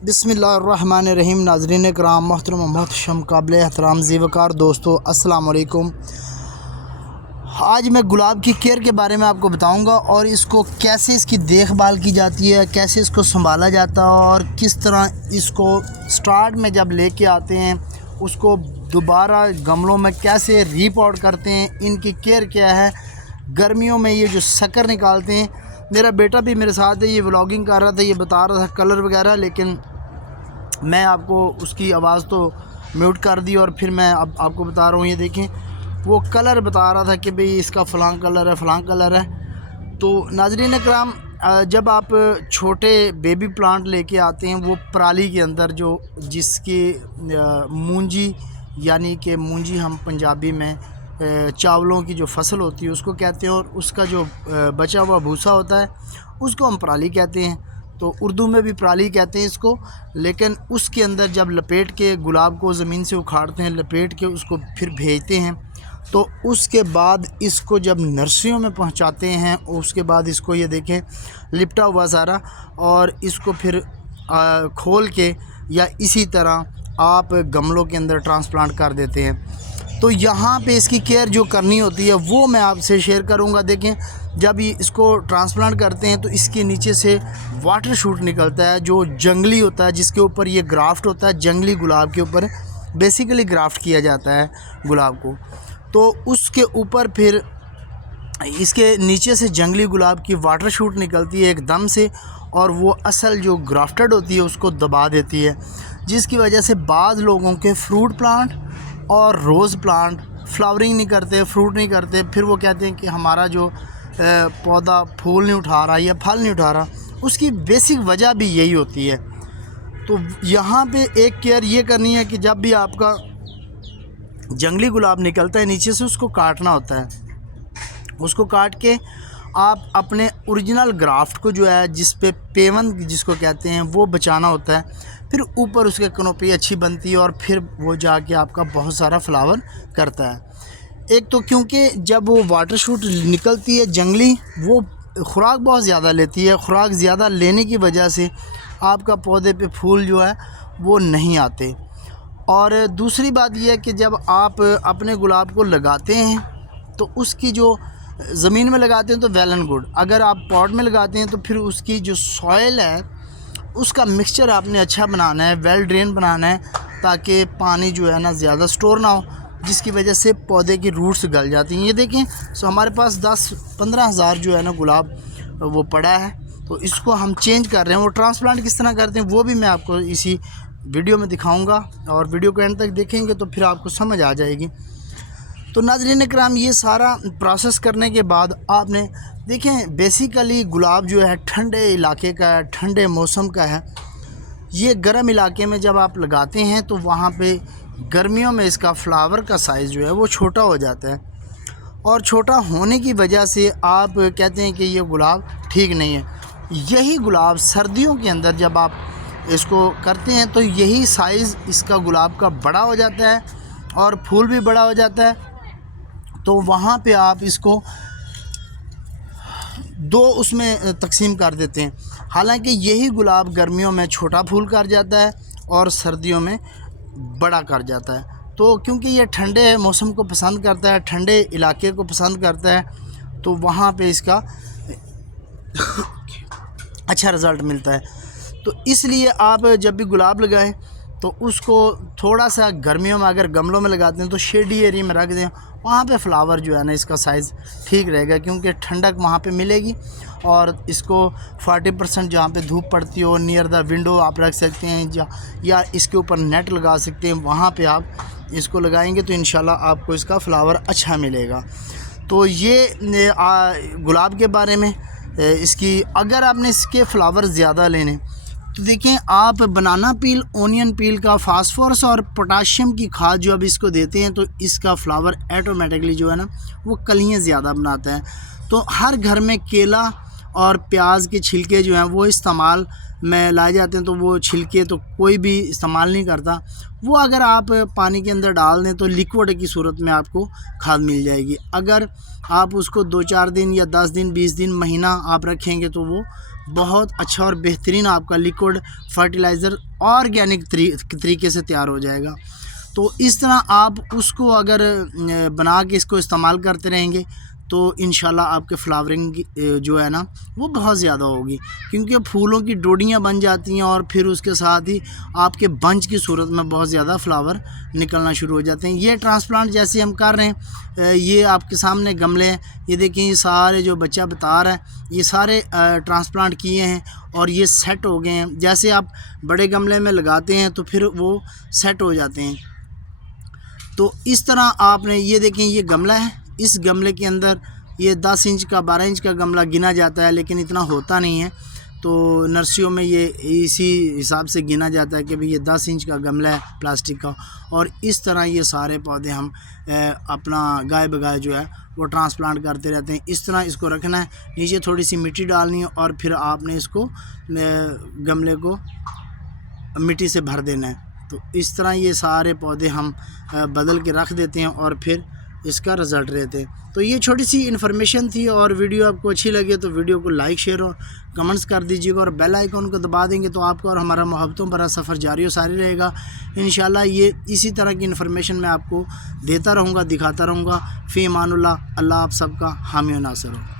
बिस्मिल्लाहिर्रहमानिर्रहीम। नाज़रीन कराम, मोहतरम मोहतशम काबिल एहतराम ज़ीवकार दोस्तों, अस्सलाम वालेकुम। आज मैं गुलाब की केयर के बारे में आपको बताऊंगा और इसको कैसे इसकी देखभाल की जाती है, कैसे इसको संभाला जाता है और किस तरह इसको स्टार्ट में जब लेके आते हैं उसको दोबारा गमलों में कैसे रीपॉट करते हैं, इनकी केयर क्या है। गर्मियों में ये जो शक्कर निकालते हैं, मेरा बेटा भी मेरे साथ है, ये व्लॉगिंग कर रहा था, ये बता रहा था कलर वगैरह, लेकिन मैं आपको उसकी आवाज़ तो म्यूट कर दी और फिर मैं अब आपको बता रहा हूँ। ये देखें, वो कलर बता रहा था कि भाई इसका फ़लाँ कलर है, फ़लाँ कलर है। तो नाज़रीन कराम, जब आप छोटे बेबी प्लांट लेके आते हैं, वो पराली के अंदर जो जिसकी मूंजी, यानी कि मूंजी हम पंजाबी में चावलों की जो फसल होती है उसको कहते हैं, और उसका जो बचा हुआ भूसा होता है उसको हम पराली कहते हैं। तो उर्दू में भी पराली कहते हैं इसको। लेकिन उसके अंदर जब लपेट के गुलाब को ज़मीन से उखाड़ते हैं, लपेट के उसको फिर भेजते हैं, तो उसके बाद इसको जब नर्सरियों में पहुंचाते हैं, उसके बाद इसको ये देखें लिपटा हुआ सारा, और इसको फिर खोल के या इसी तरह आप गमलों के अंदर ट्रांसप्लांट कर देते हैं। तो यहाँ पे इसकी केयर जो करनी होती है वो मैं आपसे शेयर करूँगा। देखें, जब ये इसको ट्रांसप्लांट करते हैं तो इसके नीचे से वाटर शूट निकलता है जो जंगली होता है, जिसके ऊपर ये ग्राफ्ट होता है। जंगली गुलाब के ऊपर बेसिकली ग्राफ्ट किया जाता है गुलाब को। तो उसके ऊपर फिर इसके नीचे से जंगली गुलाब की वाटर शूट निकलती है एकदम से, और वो असल जो ग्राफ्टेड होती है उसको दबा देती है, जिसकी वजह से बाज़ लोगों के फ्रूट प्लांट और रोज़ प्लांट फ्लावरिंग नहीं करते, फ्रूट नहीं करते। फिर वो कहते हैं कि हमारा जो पौधा फूल नहीं उठा रहा या फल नहीं उठा रहा। उसकी बेसिक वजह भी यही होती है। तो यहाँ पे एक केयर ये करनी है कि जब भी आपका जंगली गुलाब निकलता है नीचे से, उसको काटना होता है। उसको काट के आप अपने ओरिजिनल ग्राफ्ट को जो है, जिस पे पेवन जिसको कहते हैं, वो बचाना होता है। फिर ऊपर उसके कनोपी अच्छी बनती है और फिर वो जाके आपका बहुत सारा फ्लावर करता है। एक तो क्योंकि जब वो वाटर शूट निकलती है जंगली, वो खुराक बहुत ज़्यादा लेती है। खुराक ज़्यादा लेने की वजह से आपका पौधे पे फूल जो है वो नहीं आते। और दूसरी बात यह है कि जब आप अपने गुलाब को लगाते हैं तो उसकी जो ज़मीन में लगाते हैं तो वेल एंड गुड। अगर आप पॉट में लगाते हैं तो फिर उसकी जो सॉइल है उसका मिक्सचर आपने अच्छा बनाना है, वेल ड्रेन बनाना है, ताकि पानी जो है ना ज़्यादा स्टोर ना हो, जिसकी वजह से पौधे की रूट्स गल जाती हैं। ये देखें, सो हमारे पास 10-15 हज़ार जो है ना गुलाब वो पड़ा है। तो इसको हम चेंज कर रहे हैं। वो ट्रांसप्लांट किस तरह करते हैं वो भी मैं आपको इसी वीडियो में दिखाऊंगा, और वीडियो को एंड तक देखेंगे तो फिर आपको समझ आ जाएगी। तो नाज़रीन कराम, ये सारा प्रोसेस करने के बाद आपने देखें, बेसिकली गुलाब जो है ठंडे इलाके का है, ठंडे मौसम का है। ये गर्म इलाके में जब आप लगाते हैं तो वहाँ पे गर्मियों में इसका फ्लावर का साइज़ जो है वो छोटा हो जाता है, और छोटा होने की वजह से आप कहते हैं कि ये गुलाब ठीक नहीं है। यही गुलाब सर्दियों के अंदर जब आप इसको करते हैं तो यही साइज़ इसका गुलाब का बड़ा हो जाता है और फूल भी बड़ा हो जाता है। तो वहाँ पे आप इसको दो उसमें तकसीम कर देते हैं। हालांकि यही गुलाब गर्मियों में छोटा फूल कर जाता है और सर्दियों में बड़ा कर जाता है। तो क्योंकि ये ठंडे मौसम को पसंद करता है, ठंडे इलाके को पसंद करता है, तो वहाँ पे इसका अच्छा रिज़ल्ट मिलता है। तो इसलिए आप जब भी गुलाब लगाएं तो उसको थोड़ा सा गर्मियों में अगर गमलों में लगाते हैं तो शेडी एरिया में रख दें, वहाँ पे फ्लावर जो है ना इसका साइज़ ठीक रहेगा, क्योंकि ठंडक वहाँ पे मिलेगी। और इसको 40% जहाँ पे धूप पड़ती हो नियर द विंडो आप रख सकते हैं, या इसके ऊपर नेट लगा सकते हैं। वहाँ पे आप इसको लगाएंगे तो इंशाल्लाह आपको इसका फ्लावर अच्छा मिलेगा। तो ये गुलाब के बारे में इसकी, अगर आपने इसके फ्लावर ज़्यादा लेने तो देखें, आप बनाना पील, ओनियन पील का फास्फोरस और पोटाशियम की खाद जो अब इसको देते हैं तो इसका फ्लावर ऑटोमेटिकली जो है ना वो कलियाँ ज़्यादा बनाता है। तो हर घर में केला और प्याज के छिलके जो हैं वो इस्तेमाल में लाए जाते हैं, तो वो छिलके तो कोई भी इस्तेमाल नहीं करता। वो अगर आप पानी के अंदर डाल दें तो लिक्विड की सूरत में आपको खाद मिल जाएगी। अगर आप उसको 2-4 दिन या 10 दिन 20 दिन महीना आप रखेंगे तो वो बहुत अच्छा और बेहतरीन आपका लिक्विड फर्टिलाइज़र ऑर्गेनिक तरीके से तैयार हो जाएगा। तो इस तरह आप उसको अगर बना के इसको इस्तेमाल करते रहेंगे तो इंशाल्लाह आपके फ्लावरिंग जो है ना वो बहुत ज़्यादा होगी, क्योंकि फूलों की डोडियाँ बन जाती हैं और फिर उसके साथ ही आपके बंच की सूरत में बहुत ज़्यादा फ्लावर निकलना शुरू हो जाते हैं। ये ट्रांसप्लांट जैसे हम कर रहे हैं, ये आपके सामने गमले हैं, ये देखें, ये सारे जो बच्चा बता रहा है ये सारे ट्रांसप्लांट किए हैं और ये सेट हो गए हैं। जैसे आप बड़े गमले में लगाते हैं तो फिर वो सेट हो जाते हैं। तो इस तरह आपने, ये देखें, ये गमला है, इस गमले के अंदर ये 10 इंच का 12 इंच का गमला गिना जाता है, लेकिन इतना होता नहीं है। तो नर्सरियों में ये इसी हिसाब से गिना जाता है कि भाई ये 10 इंच का गमला है प्लास्टिक का। और इस तरह ये सारे पौधे हम अपना गाय बगाए जो है वो ट्रांसप्लांट करते रहते हैं। इस तरह इसको रखना है, नीचे थोड़ी सी मिट्टी डालनी है और फिर आपने इसको गमले को मिट्टी से भर देना है। तो इस तरह ये सारे पौधे हम बदल के रख देते हैं और फिर इसका रिज़ल्ट रहते हैं। तो ये छोटी सी इन्फॉर्मेशन थी, और वीडियो आपको अच्छी लगे तो वीडियो को लाइक, शेयर और कमेंट्स कर दीजिएगा, और बेल आइकन को दबा देंगे तो आपका और हमारा मोहब्बतों भरा सफ़र जारी और सारी रहेगा। इंशाल्लाह ये इसी तरह की इन्फॉर्मेशन मैं आपको देता रहूँगा, दिखाता रहूँगा। फ़ी अमानुल्लाह। अल्लाह आप सबका हामी और नासिर हो।